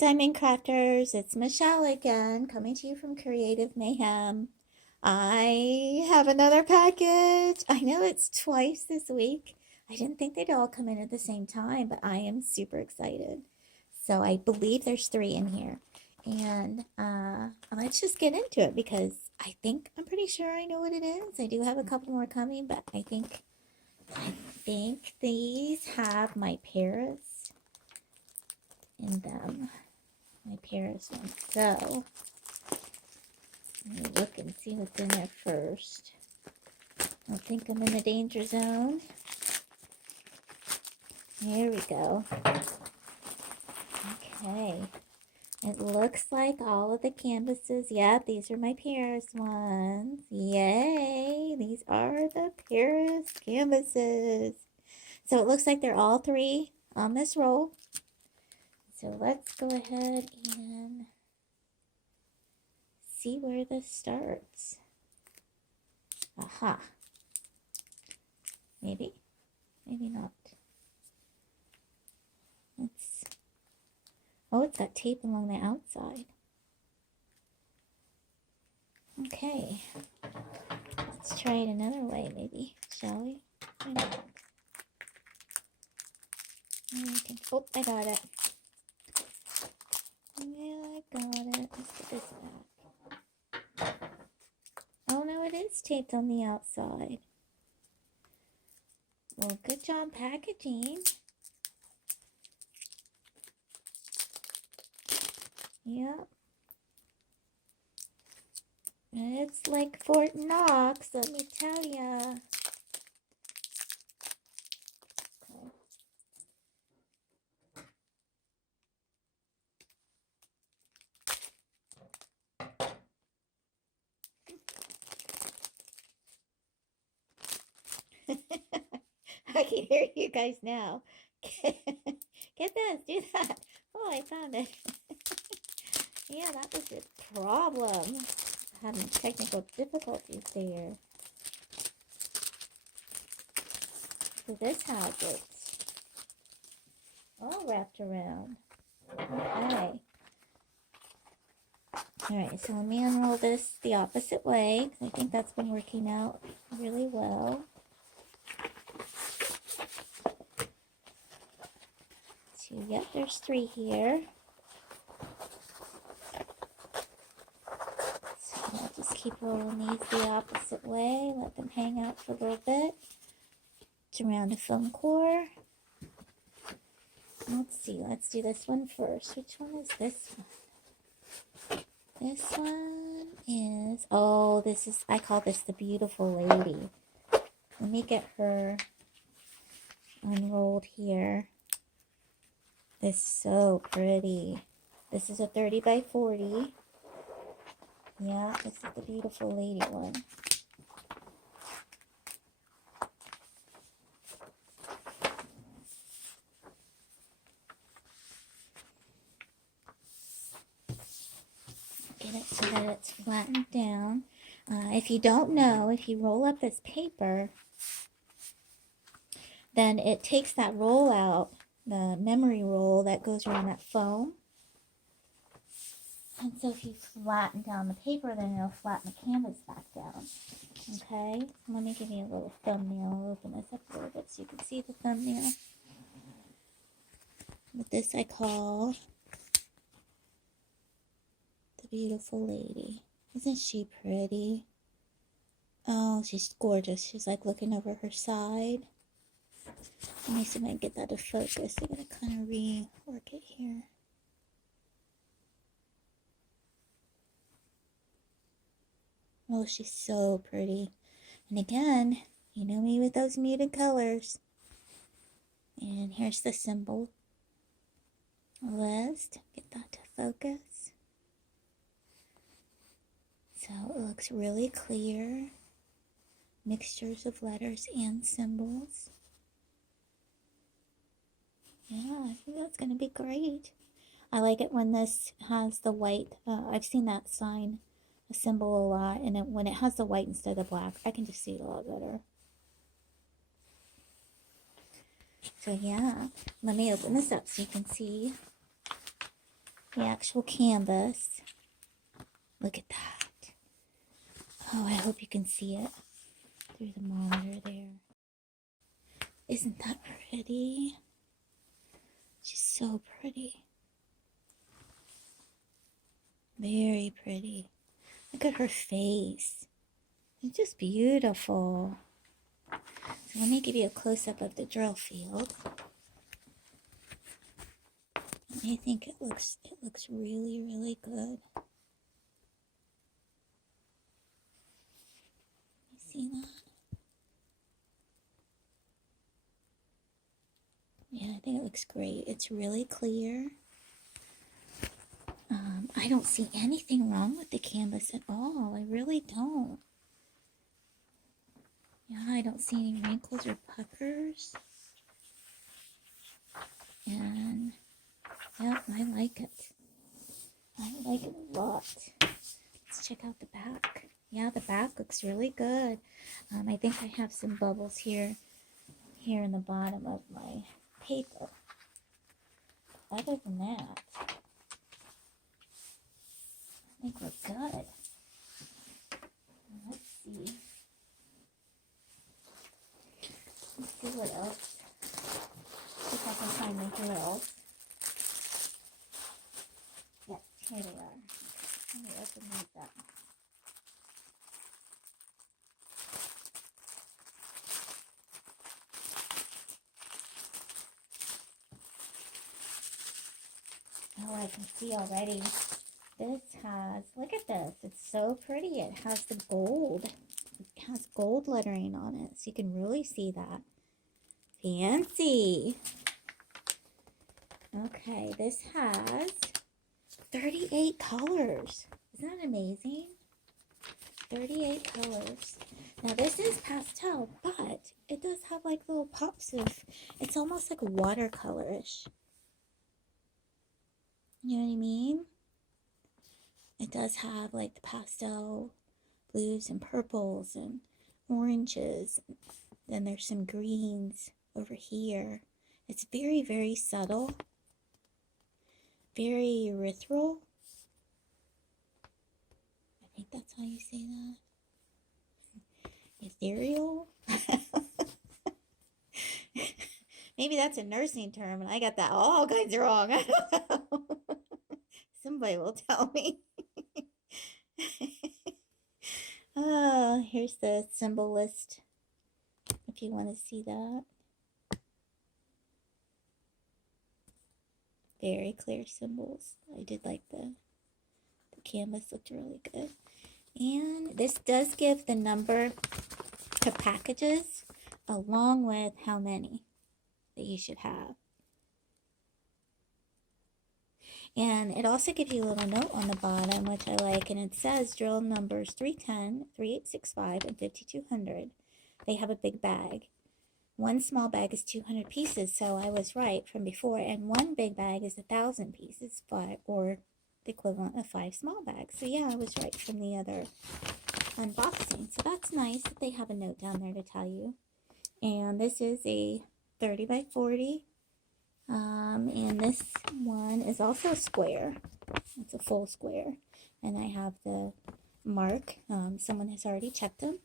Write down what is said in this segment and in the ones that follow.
Diamond Crafters, it's Michelle again, coming to you from Creative Mayhem. I have another package. I know it's twice this week. I didn't think they'd all come in at the same time, but I am super excited. So I believe there's 3 in here. And let's just get into it because I'm pretty sure I know what it is. I do have a couple more coming, but I think these have my Paris in them. My Paris one. So let me look and see what's in there first. I don't think I'm in the danger zone. Here we go. Okay. It looks like all of the canvases. Yep, these are my Paris ones. Yay! These are the Paris canvases. So it looks like they're all 3 on this roll. So let's go ahead and see where this starts. Aha. Maybe not. It's got tape along the outside. Okay. Let's try it another way, maybe. Shall we? Oh, I got it. Yeah, I got it. Let's put this back. Oh, no, it is taped on the outside. Well, good job packaging. Yep. It's like Fort Knox, let me tell ya. I can hear you guys now. Get this, do that. Oh, I found it. Yeah, that was a problem. Having technical difficulties there. So this has it all wrapped around. Okay. Alright, so let me unroll this the opposite way, because I think that's been working out really well. So, yep, there's 3 here. So I'll just keep rolling these the opposite way, let them hang out for a little bit. Around a foam core. Let's see, let's do this one first. Which one is this one? This one is, I call this the beautiful lady. Let me get her unrolled here. This is so pretty. This is a 30 by 40. Yeah, this is the beautiful lady one. Get it so that it's flattened down. If you don't know, if you roll up this paper, then it takes that roll out, the memory roll that goes around that foam. And so if you flatten down the paper, then it'll flatten the canvas back down. Okay, let me give you a little thumbnail. I'll open this up a little bit so you can see the thumbnail. But this I call the beautiful lady. Isn't she pretty? Oh, she's gorgeous. She's like looking over her side. Let me see if I can get that to focus. I'm going to kind of rework it here. Oh, she's so pretty. And again, you know me with those muted colors. And here's the symbol. Let's get that to focus. So it looks really clear. Mixtures of letters and symbols. Yeah, I think that's going to be great. I like it when this has the white. I've seen that sign, a symbol a lot. And when it has the white instead of the black, I can just see it a lot better. So yeah, let me open this up so you can see the actual canvas. Look at that. Oh, I hope you can see it through the monitor there. Isn't that pretty? She's so pretty. Very pretty. Look at her face. It's just beautiful. So let me give you a close-up of the drill field. I think it looks really, really good. You see that? Yeah, I think it looks great. It's really clear. I don't see anything wrong with the canvas at all. I really don't. Yeah, I don't see any wrinkles or puckers. And, yeah, I like it. I like it a lot. Let's check out the back. Yeah, the back looks really good. I think I have some bubbles here in the bottom of my paper. Other than that, I think we're good. Let's see. Let's see what else. See if I can find my drills. Yes, here they are. Let me open these up. Oh, I can see already. This has, look at this. It's so pretty. It has the gold. It has gold lettering on it, so you can really see that. Fancy. Okay, this has 38 colors. Isn't that amazing? 38 colors. Now this is pastel, but it does have like little pops of, it's almost like watercolorish. You know what I mean? It does have like the pastel blues and purples and oranges. Then there's some greens over here. It's very, very subtle. Very ethereal. I think that's how you say that. Ethereal? Maybe that's a nursing term and I got that all kinds wrong. I don't know. Somebody will tell me. Oh, here's the symbol list if you want to see that. Very clear symbols. I did like the canvas looked really good. And this does give the number of packages along with how many that you should have. And it also gives you a little note on the bottom, which I like, and it says drill numbers 310, 3865, and 5200. They have a big bag. One small bag is 200 pieces, so I was right from before, and one big bag is 1,000 pieces, or the equivalent of 5 small bags. So yeah, I was right from the other unboxing. So that's nice that they have a note down there to tell you. And this is a 30 by 40. And this one is also a square. It's a full square. And I have the mark. Someone has already checked them.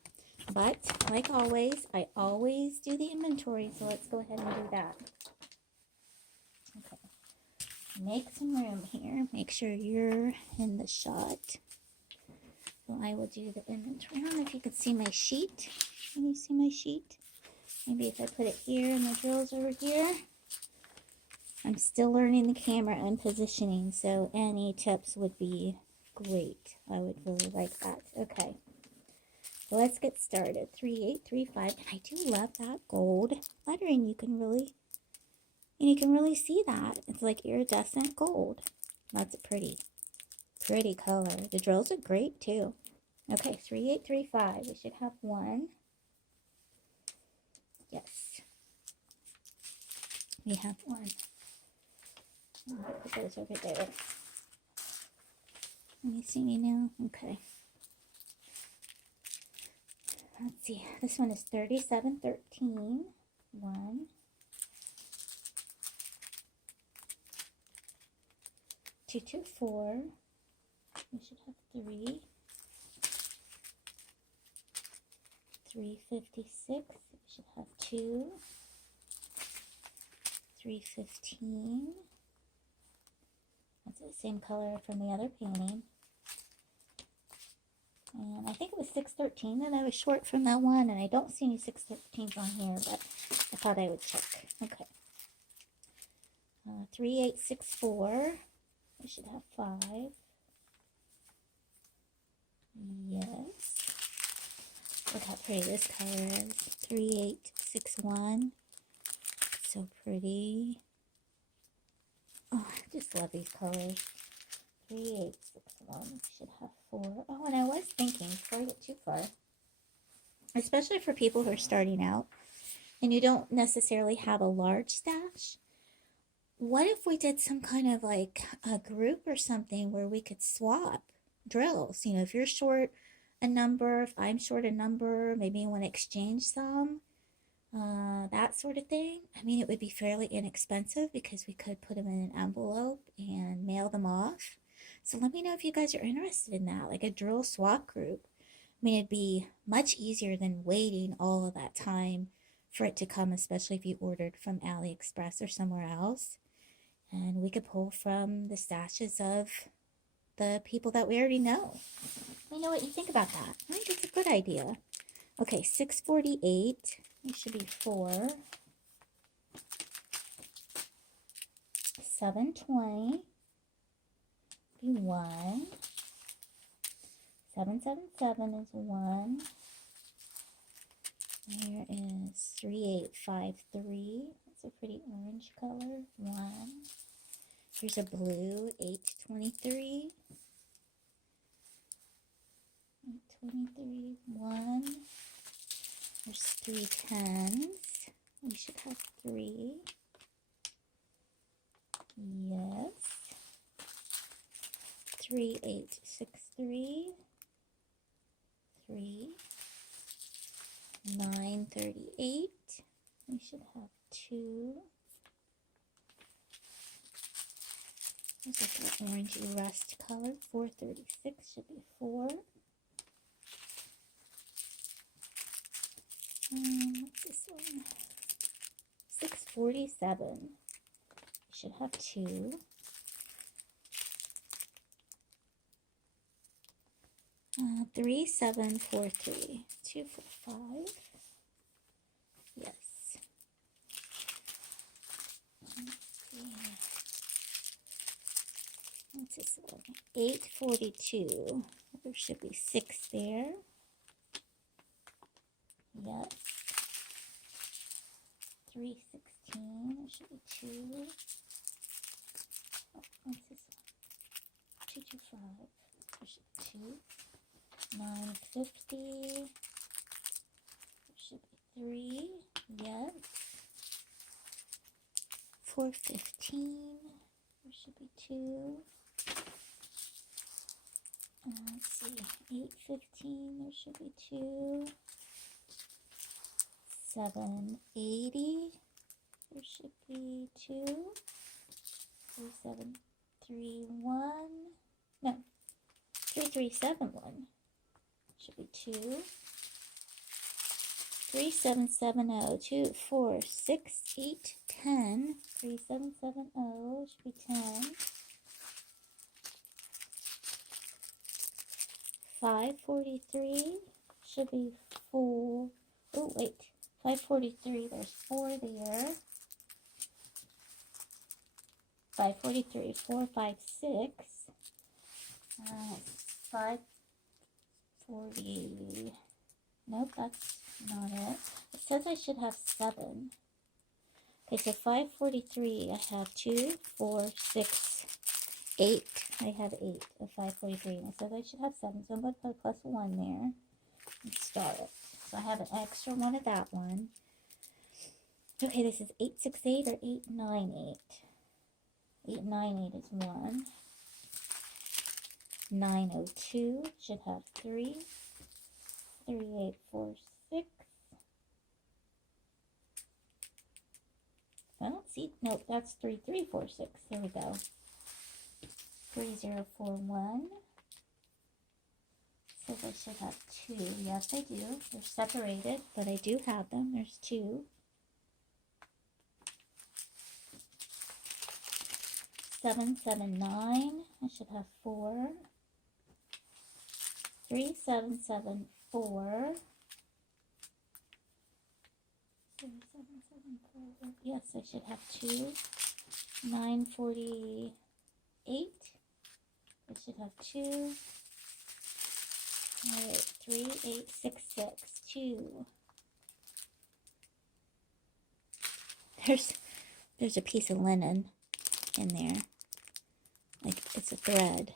But, like always, I always do the inventory. So let's go ahead and do that. Okay. Make some room here. Make sure you're in the shot. So I will do the inventory. I don't know if you can see my sheet. Can you see my sheet? Maybe if I put it here and the drills over here. I'm still learning the camera and positioning, so any tips would be great. I would really like that. Okay, so let's get started. 3835, and I do love that gold lettering. You can really see that. It's like iridescent gold. That's a pretty color. The drills are great too. Okay, 3835. We should have one. Yes, we have one. I'll put those over there. Let me see me now. Okay. Let's see. This one is 3713. 1, 224. We should have 3. 356. We should have 2. 315. That's the same color from the other painting. And I think it was 613 that I was short from that one, and I don't see any 613s on here, but I thought I would check. Okay. 3864. We should have 5. Yes. Look how pretty this color is. 3861. So pretty. Oh, I just love these colors. 3861. We should have 4. Oh, and I was thinking, before I get too far, especially for people who are starting out and you don't necessarily have a large stash, what if we did some kind of like a group or something where we could swap drills? You know, if you're short a number, if I'm short a number, maybe you want to exchange some, that sort of thing. I mean, it would be fairly inexpensive because we could put them in an envelope and mail them off. So let me know if you guys are interested in that, like a drill swap group. I mean, it'd be much easier than waiting all of that time for it to come, especially if you ordered from Aliexpress or somewhere else. And we could pull from the stashes of the people that we already know. Let me know what you think about that. I think it's a good idea. Okay, 648. It should be 4. 720. Be 1. 777 is 1. There is 3853. It's a pretty orange color. 1. Here's a blue, 823. 823, 1. There's 3 10s. We should have 3. Yes. 3863. 3. 938. We should have 2. There's like an orangey rust color. 436 should be 4. What's this one? 647. Should have 2. 3743. 245. Yes. Let's see. What's this one? 842. There should be 6 there. Yes. 316. There should be 2. Oh, what's this one? 225. There should be 2. 950. There should be 3. Yes. 415. There should be 2. Let's see. 815. There should be 2. 780. There should be 2. 3731. No. 3371. Should be 2. 3770. 2, 4, 6, 8, 10. 3770 should be 10. 543 should be 4. Oh, wait. 543, there's 4 there. 543, 4, 5, 6. 540. Nope, that's not it. It says I should have 7. Okay, so 543, I have 2, 4, 6, 8. I have 8 of 543. And it says I should have 7, so I'm going to put a plus 1 there and start it. So I have an extra one of that one. Okay, this is 868 or 898. 898 is 1. 902 should have 3. 3846. I don't see, nope, that's 3346. There we go. 3041. Says I should have two. Yes, I do. They're separated, but I do have them. There's two. 779. I should have four. 3774. 3774. Yes, I should have two. 948. I should have two. Alright, 3866. Two. There's a piece of linen in there. Like it's a thread.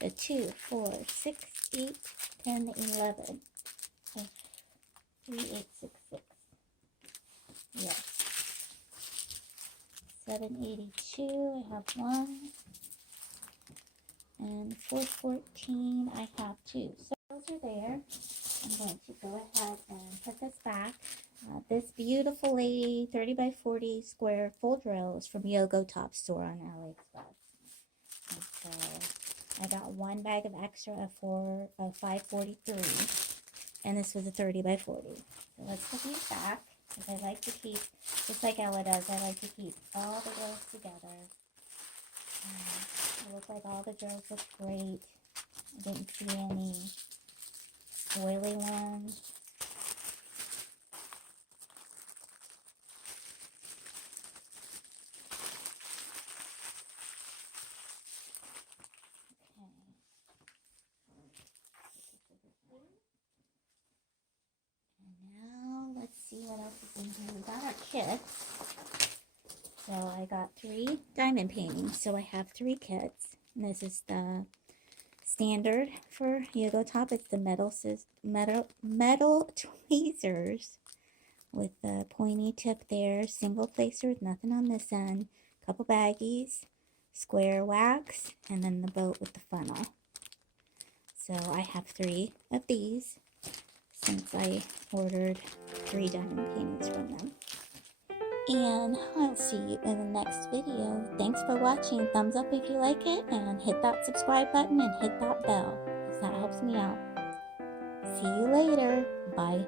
The 2, 4, 6, 8, 10, 11. 3866. Yes. 782, I have one. And 414, I have two. So those are there. I'm going to go ahead and put this back. This beautiful lady 30 by 40 square fold row is from Yogotop Store on Aliexpress. And so I got one bag of extra of 543, and this was a 30 by 40. So let's put these back, because I like to keep, just like Ella does, I like to keep all the girls together. It looked like all the girls looked great. I didn't see any oily ones. See what else is in here. We got our kits. So I got 3 diamond paintings. So I have 3 kits. And this is the standard for Yogotop. It's the metal tweezers with the pointy tip there. Single placer with nothing on this end. Couple baggies. Square wax. And then the boat with the funnel. So I have 3 of these, since I ordered 3 diamond paintings from them. And I'll see you in the next video. Thanks for watching. Thumbs up if you like it, and hit that subscribe button and hit that bell, because that helps me out. See you later. Bye.